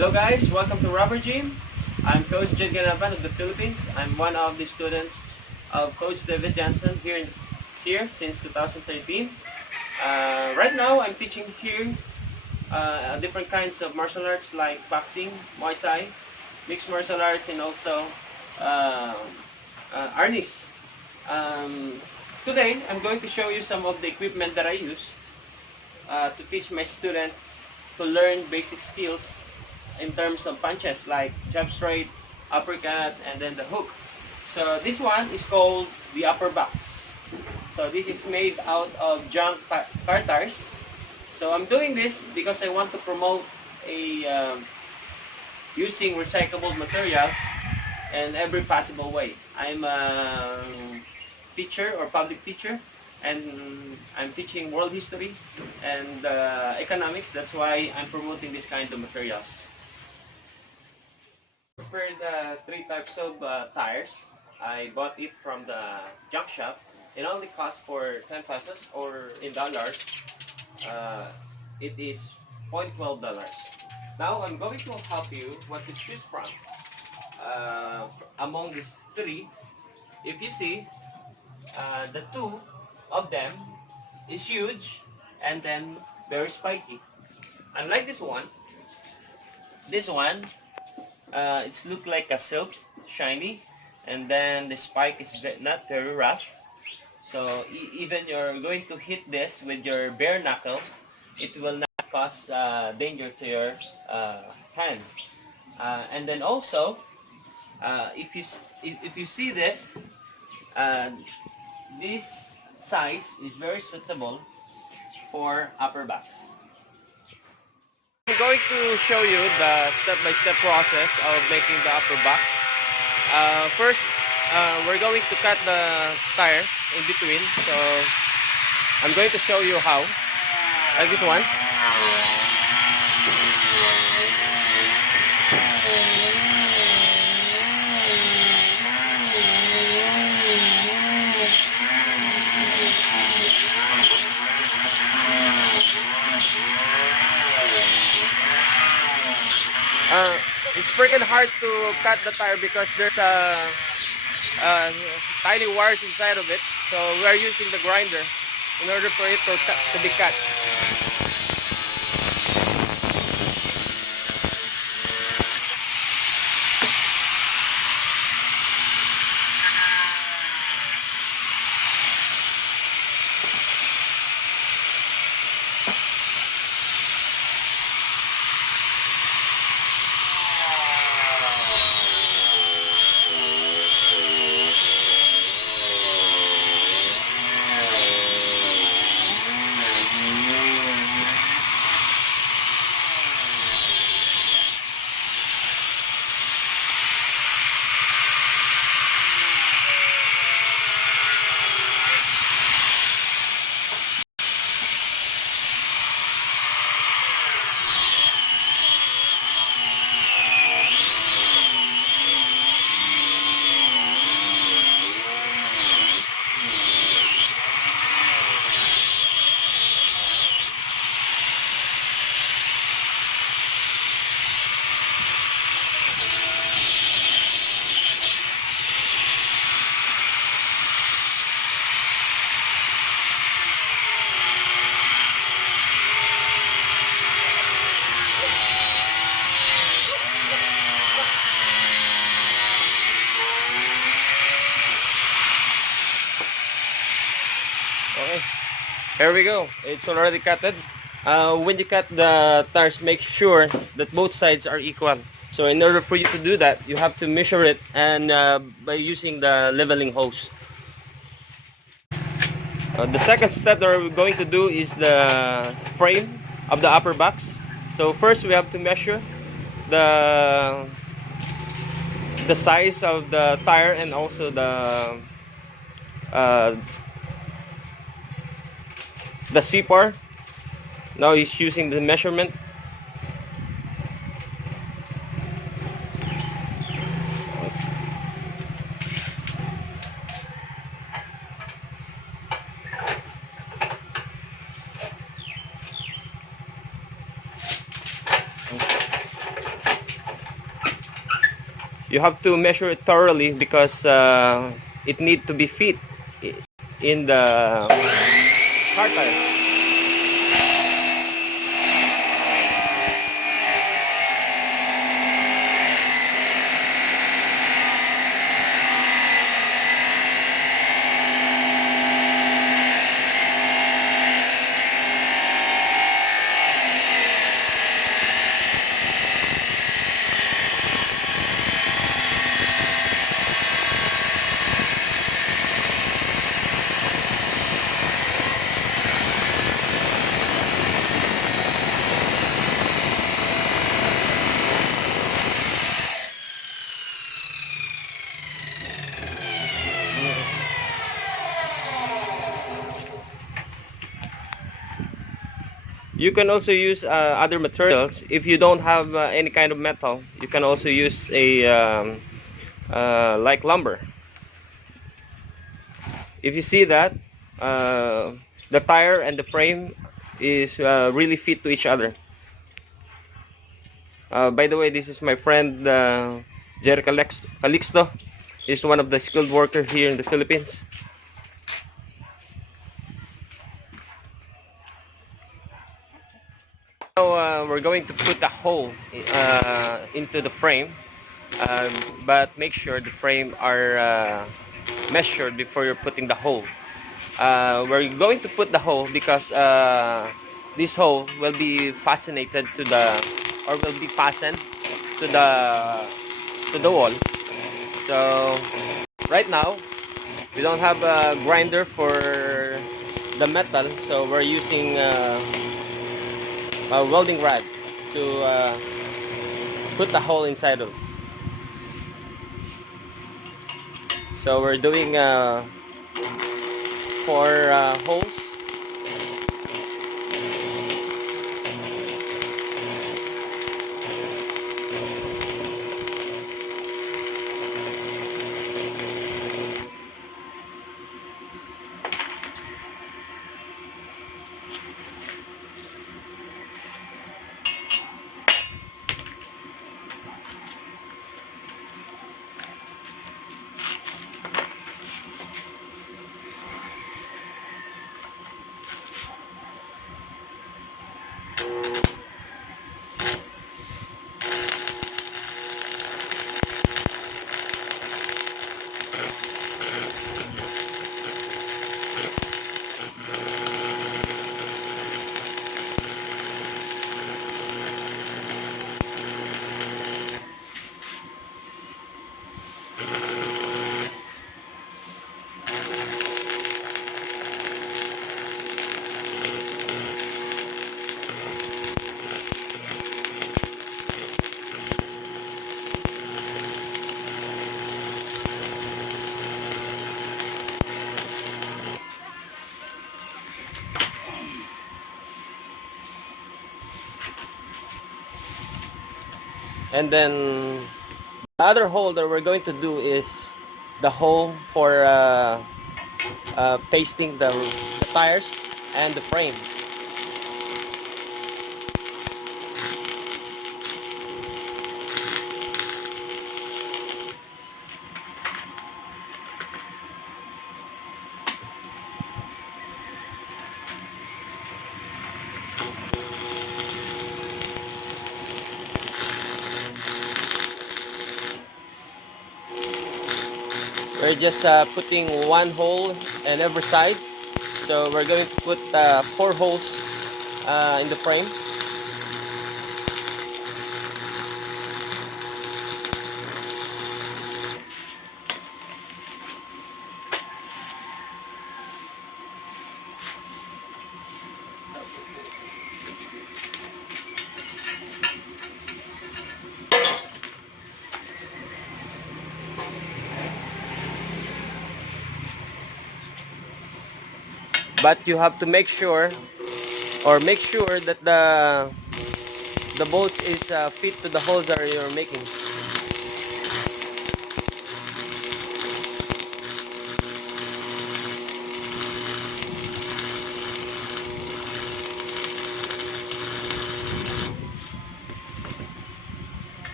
Hello guys, welcome to Rubber Gym. I'm Coach Jed Ganapan of the Philippines. I'm one of the students of Coach David Johnson here since 2013. Right now, I'm teaching here different kinds of martial arts like boxing, Muay Thai, mixed martial arts, and also uh, Arnis. Um, Today, I'm going to show you some of the equipment that I used to teach my students to learn basic skills in terms of punches like jab straight, uppercut, and then the hook. So this one is called the upper box. So this is made out of junk car tires. So I'm doing this because I want to promote a using recyclable materials in every possible way. I'm a teacher or public teacher, and I'm teaching world history and economics. That's why I'm promoting this kind of materials. For the three types of tires, I bought it from the junk shop. It only costs for 10 pesos, or in dollars, uh, it is $0.12. Now I'm going to help you what to choose from. Among these three, if you see, the two of them is huge and then very spiky. Unlike this one, it's look like a silk, shiny, and then the spike is not very rough. So even you're going to hit this with your bare knuckle, it will not cause danger to your hands. And then also, if you see this, uh, this size is very suitable for upper backs. I'm going to show you the step-by-step process of making the upper box. First, we're going to cut the tire in between. So I'm going to show you how. Like this one. It's freaking hard to cut the tire because there's tiny wires inside of it. So we are using the grinder in order for it to be cut. Okay, here we go. It's already cutted. When you cut the tires, make sure that both sides are equal. So in order for you to do that, you have to measure it, and by using the leveling hose. The second step that we're going to do is the frame of the upper box. So first we have to measure the size of the tire and also uh, the C-par. Now he's using the measurement. You have to measure it thoroughly because it needs to be fit in the car tire. You can also use other materials. If you don't have any kind of metal, you can also use a like lumber. If you see that, uh, the tire and the frame is really fit to each other. By the way, this is my friend Jerry Calixto. He's one of the skilled workers here in the Philippines. Now we're going to put a hole into the frame, but make sure the frame are measured before you're putting the hole. We're going to put the hole because this hole will be fascinated to the, or will be fastened to the wall. So right now we don't have a grinder for the metal, so we're using a welding rod to put the hole inside of. So we're doing 4 holes. And then the other hole that we're going to do is the hole for pasting the tires and the frame. We're just putting 1 hole in every side. So we're going to put 4 holes in the frame. But you have to make sure, that the bolts is fit to the holes that you're making.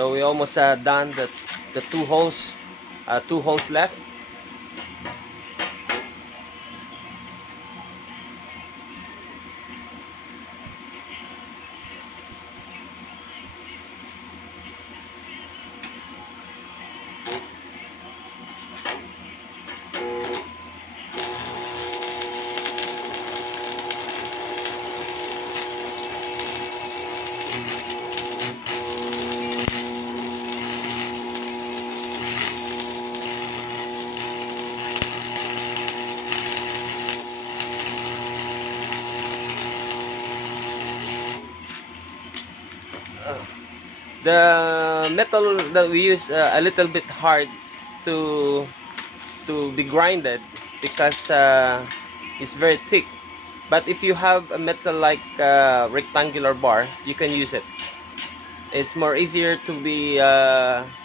So we almost done the two holes left. The metal that we use a little bit hard to be grinded because it's very thick. But if you have a metal like rectangular bar, you can use it. It's more easier to be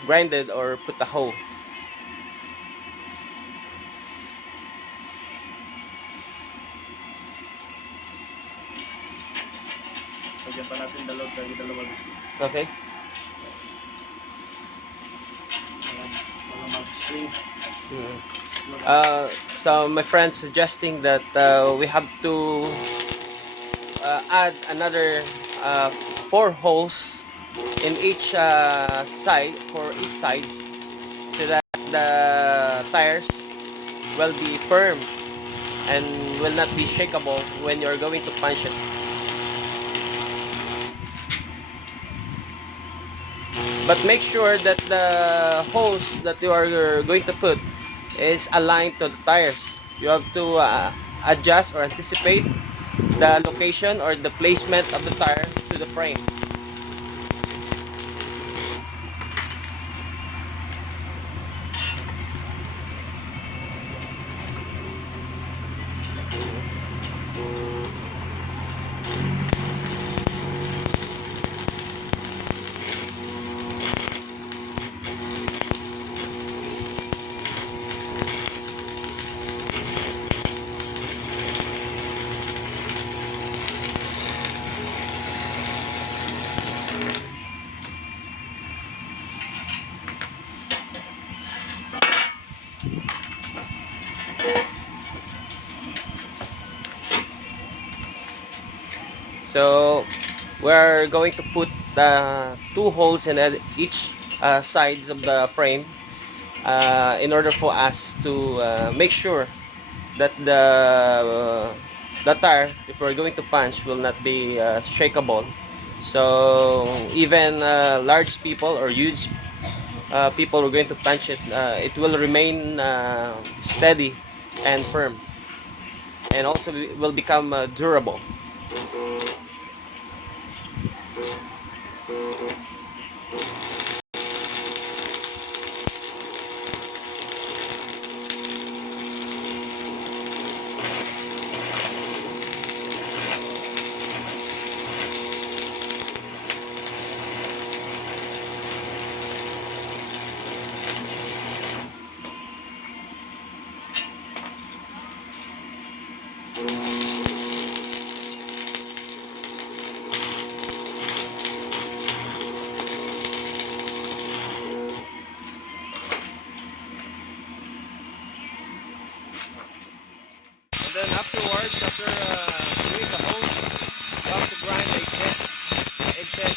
grinded or put a hole. Okay. Mm. So my friend suggesting that we have to add another 4 holes in each side for each side, so that the tires will be firm and will not be shakeable when you're going to punch it. But make sure that the holes that you are going to put is aligned to the tires. You have to adjust or anticipate the location or the placement of the tire to the frame. So we're going to put 2 holes in each sides of the frame in order for us to make sure that the tire, if we're going to punch, will not be shakeable. So even large people or huge people who are going to punch it, it will remain steady and firm, and also will become durable. And then afterwards, after doing the hose, you have to grind the excess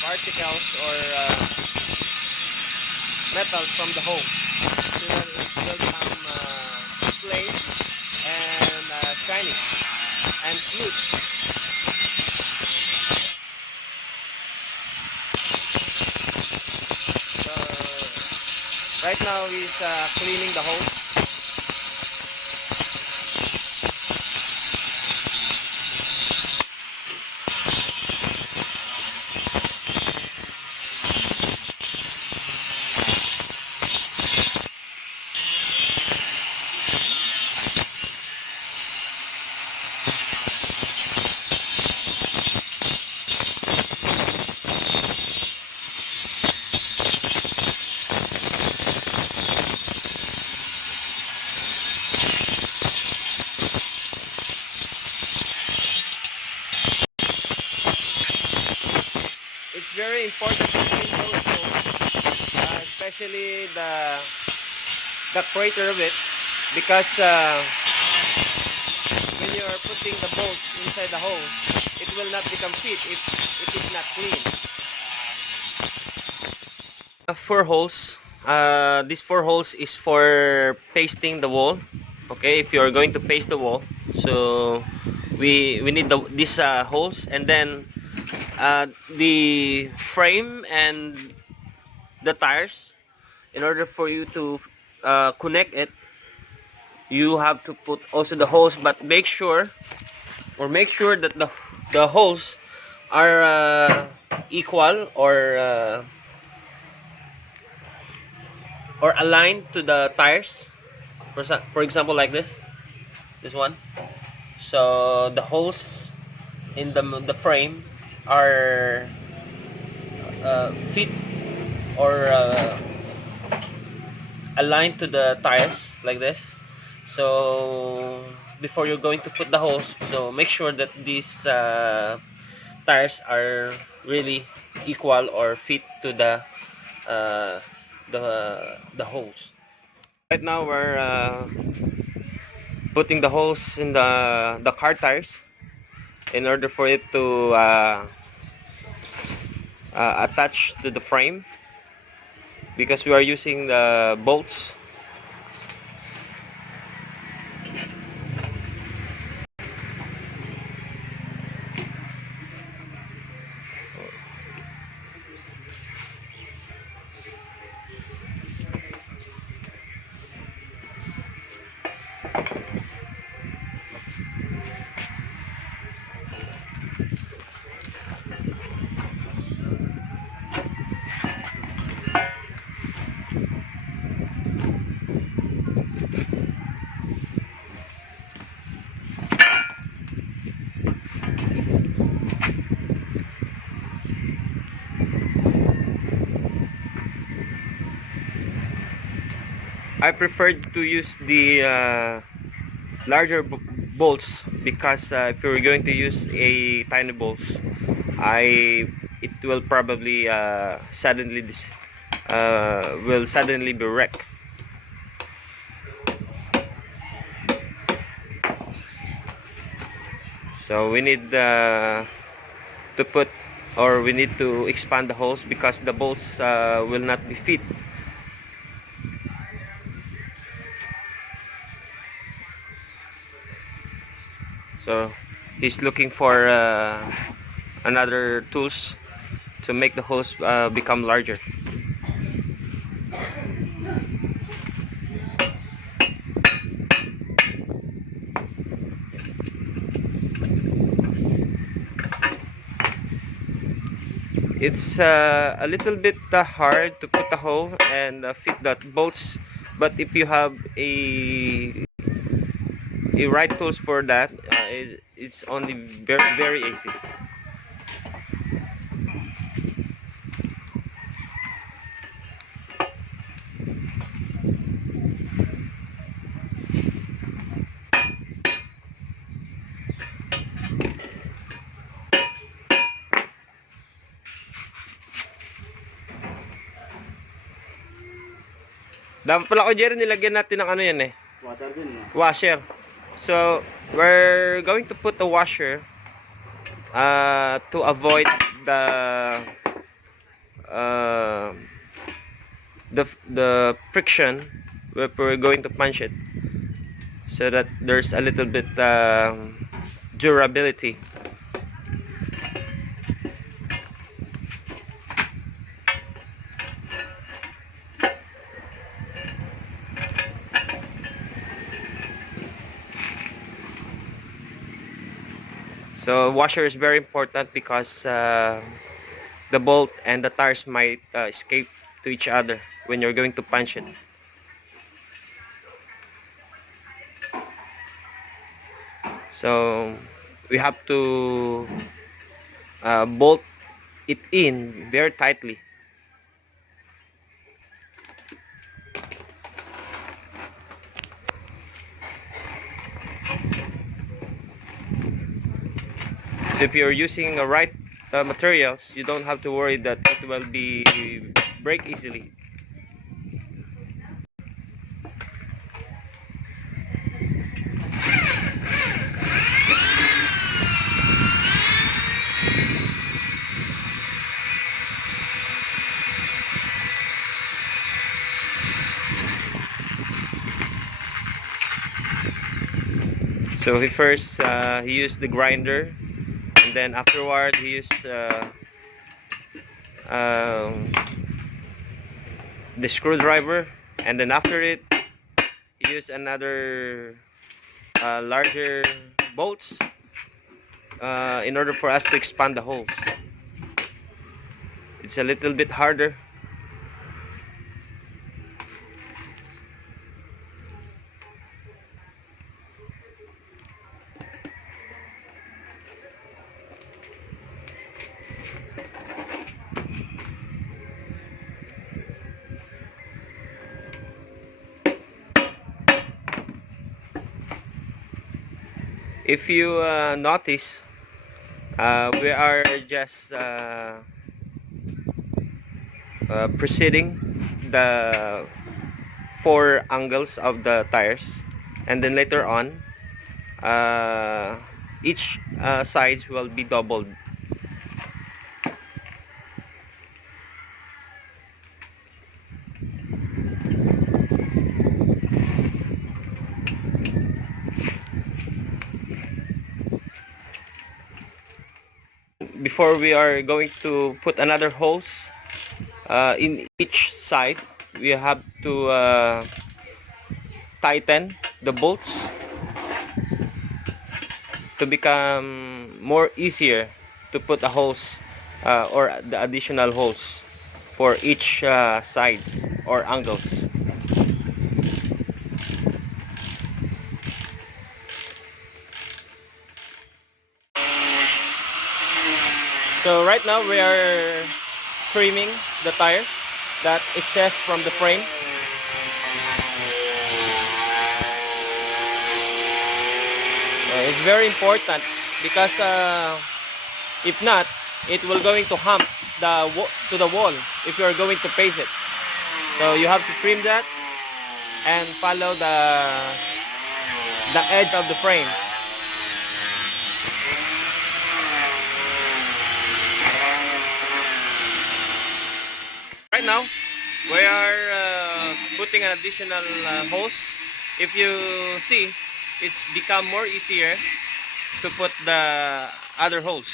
particles or metals from the hose, so that it will become plain and shiny and smooth. So right now he's cleaning the hose. the crater of it, because when you are putting the bolts inside the hole, it will not become fit if it is not clean. 4 holes. These 4 holes is for pasting the wall. Okay, if you are going to paste the wall, so we need these holes, and then the frame and the tires. In order for you to connect it, you have to put also the holes, but make sure that the holes are equal or aligned to the tires. For example, like this one. So the holes in the frame are fit or aligned to the tires like this. So before you're going to put the holes, so make sure that these tires are really equal or fit to uh, the holes. Right now we're putting the holes in the car tires in order for it to attach to the frame, because we are using the bolts. I preferred to use the larger bolts, because if you're going to use a tiny bolts, it will probably will suddenly be wrecked. So we need to put, or we need to expand the holes, because the bolts will not be fit. So he's looking for another tools to make the holes become larger. It's a little bit hard to put a hole and fit that bolts, but if you have a right tools for that, it's only very easy. Dapat pala ko, Jerry, nilagyan natin ng ano yan eh. Washer din eh. Washer. So we're going to put a washer to avoid uh, the friction if we're going to punch it, so that there's a little bit durability. So washer is very important, because the bolt and the tires might escape to each other when you're going to punch it. So we have to bolt it in very tightly. So if you're using the right materials, you don't have to worry that it will be break easily. So he used the grinder, and then afterward he used um, the screwdriver, and then after it he used another larger bolts in order for us to expand the holes. It's a little bit harder. If you notice, we are just preceding the four angles of the tires, and then later on uh, each sides will be doubled. Before we are going to put another hose in each side, we have to tighten the bolts to become more easier to put a hose or the additional hose for each sides or angles. So right now we are trimming the tires that excess from the frame. It's very important because if not, it will going to hump to the wall if you are going to paste it. So you have to trim that and follow the edge of the frame. Right now, we are putting an additional hose. If you see, it's become more easier to put the other hose.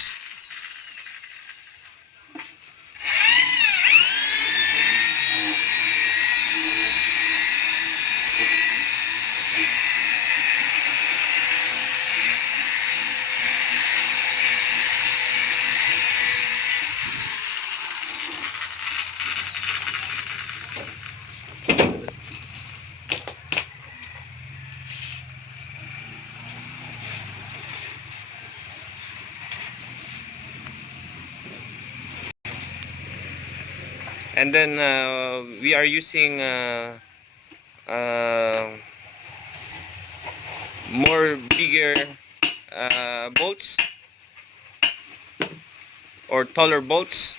And then we are using more bigger bolts or taller bolts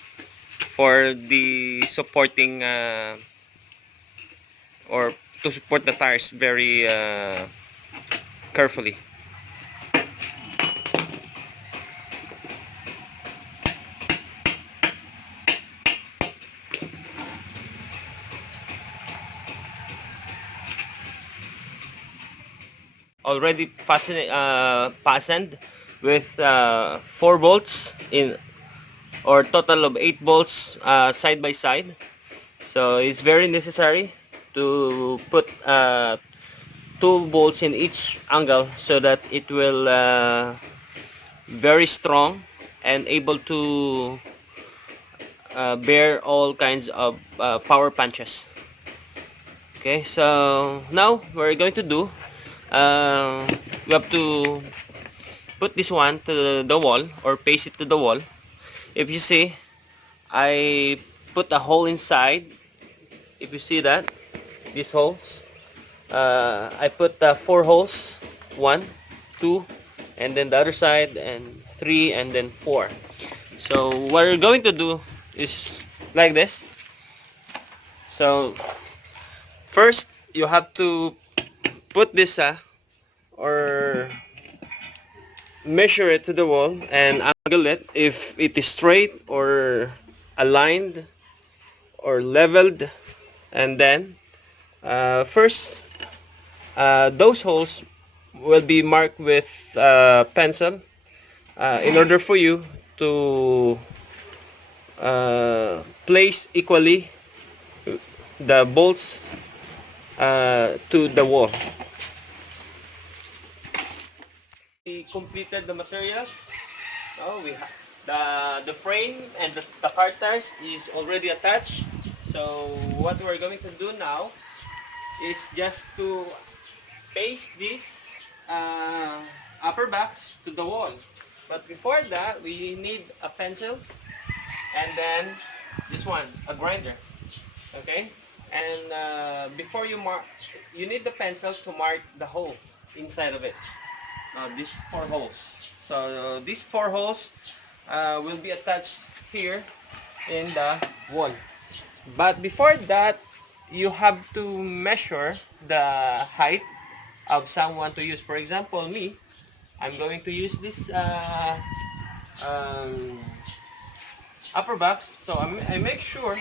for the supporting or to support the tires very carefully. Already fastened with 4 bolts in, or total of 8 bolts side by side. So it's very necessary to put 2 bolts in each angle so that it will very strong and able to bear all kinds of power punches. Okay, so now we're going to do we have to put this one to the wall or paste it to the wall. If you see, I put a hole inside. If you see that, these holes, I put 4 holes, 1, 2, and then the other side, and 3, and then 4. So what we're going to do is like this. So first you have to put this or measure it to the wall and angle it if it is straight or aligned or leveled, and then first those holes will be marked with pencil in order for you to place equally the bolts to the wall. We completed the materials. Oh, we have the frame and the car tires is already attached. So what we're going to do now is just to paste this upper box to the wall. But before that, we need a pencil and then this one, a grinder. Okay? And before you mark, you need the pencil to mark the hole inside of it. These four holes. So these four holes will be attached here in the wall. But before that, you have to measure the height of someone to use. For example, me, I'm going to use this um, upper box. So I make sure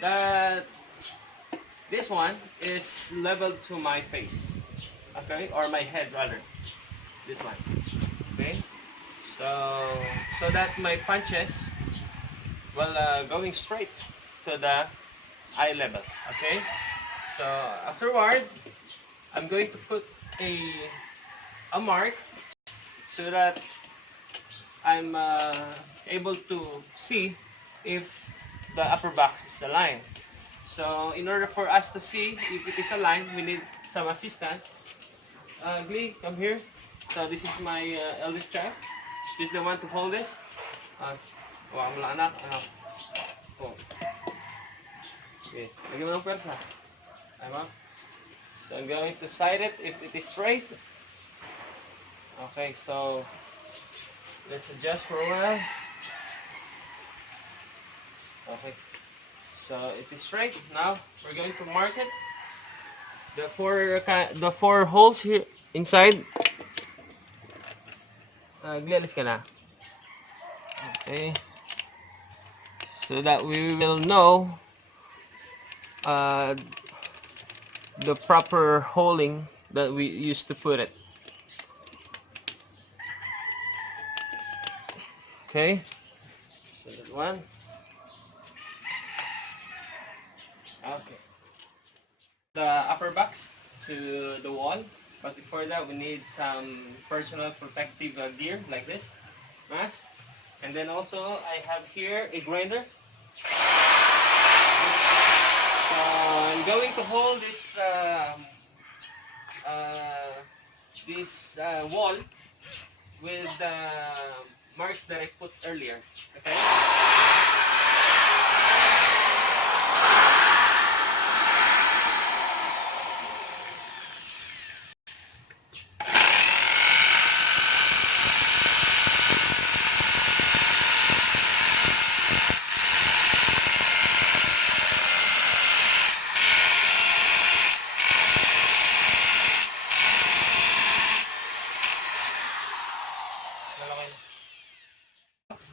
that this one is leveled to my face, okay, or my head rather. This one, okay. So that my punches will going straight to the eye level, okay. So afterward, I'm going to put a mark so that I'm able to see if the upper box is aligned. So in order for us to see if it is aligned, we need some assistance. Glee, come here. So this is my eldest child. She's the one to hold this. Ang mga anak. Oh. Okay. Lagyan mo ng pwersa. Ay, so I'm going to side it if it is straight. Okay, so let's adjust for a while. Okay. So it is straight. Now we're going to mark it. The four holes here inside. Glialis ka na. Okay. So that we will know the proper holing that we used to put it. Okay. So that one. Okay. The upper box to the wall. But before that, we need some personal protective gear like this, mask. And then also, I have here a grinder. So I'm going to hold this wall with the marks that I put earlier. Okay.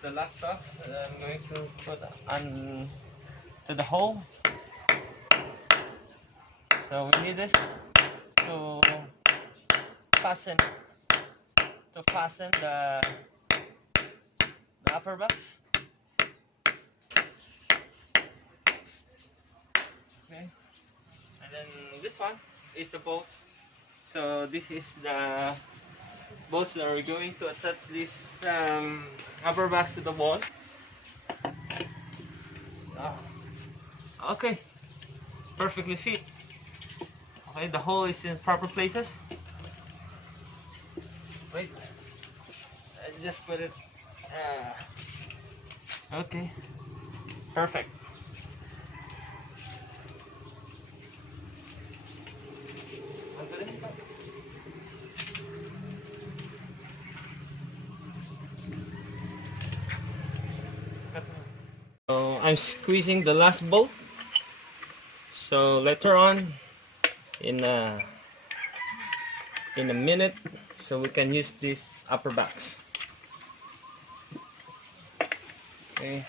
The last box I'm going to put on to the hole. So we need this to fasten the upper box. Okay, and then this one is the bolts. So this is the bolts that are going to attach this upper box to the wall. Okay, perfectly fit. Okay, the hole is in proper places. Wait, let's just put it. Okay, perfect. So I'm squeezing the last bolt. So later on, in a minute, so we can use this upper box. Okay.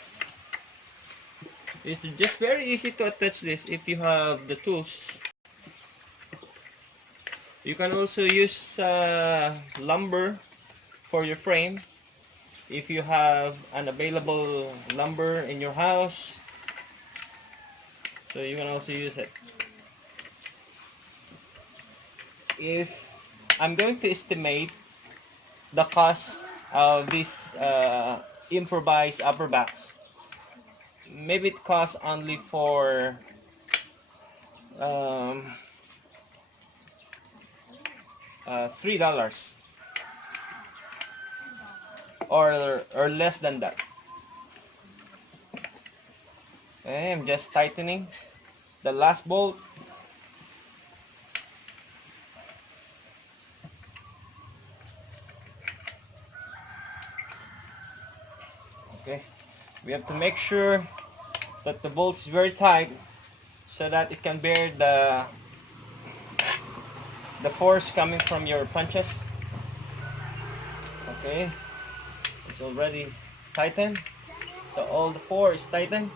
It's just very easy to attach this if you have the tools. You can also use lumber for your frame if you have an available lumber in your house. So you can also use it. If I'm going to estimate the cost of this improvised upper box, maybe it costs only for um, $3 or less than that. Okay, I'm just tightening the last bolt. Okay, we have to make sure that the bolt is very tight so that it can bear the force coming from your punches. Okay, it's already tightened, so all the four is tightened.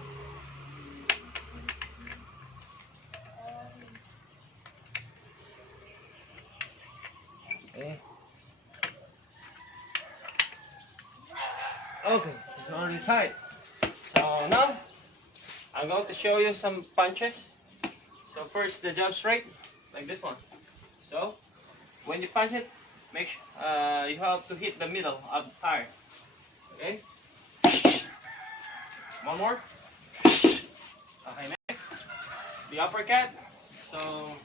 Okay, okay, it's already tight. So now I'm going to show you some punches. So first, the jab straight, like this one. So when you punch it, make sure you have to hit the middle of the tire. Okay. One more. Okay, next, the uppercut. So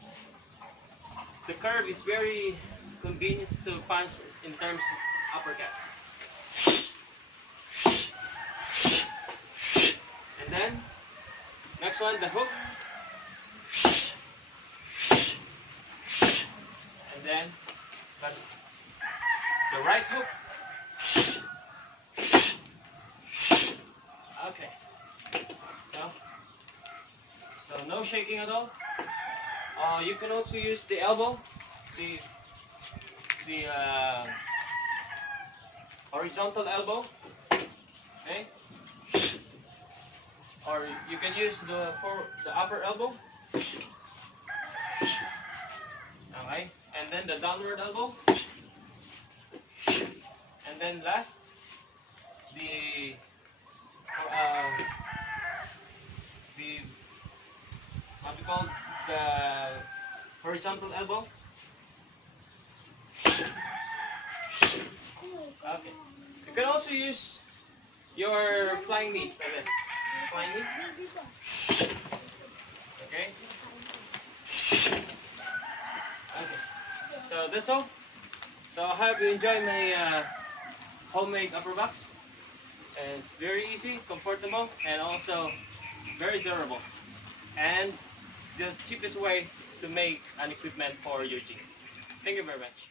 the curve is very convenient to punch in terms of uppercut. And then next one, the hook. And then the right hook. Okay. So no shaking at all. You can also use the elbow, the the horizontal elbow. Okay. Or you can use the upper elbow. Okay. And then the downward elbow. And then last, the what we call the horizontal elbow. Okay. You can also use your flying knee for this. Flying knee. Okay. Okay. So that's all. So I hope you enjoy my homemade upper box. And it's very easy, comfortable, and also very durable. And the cheapest way to make an equipment for your gym. Thank you very much.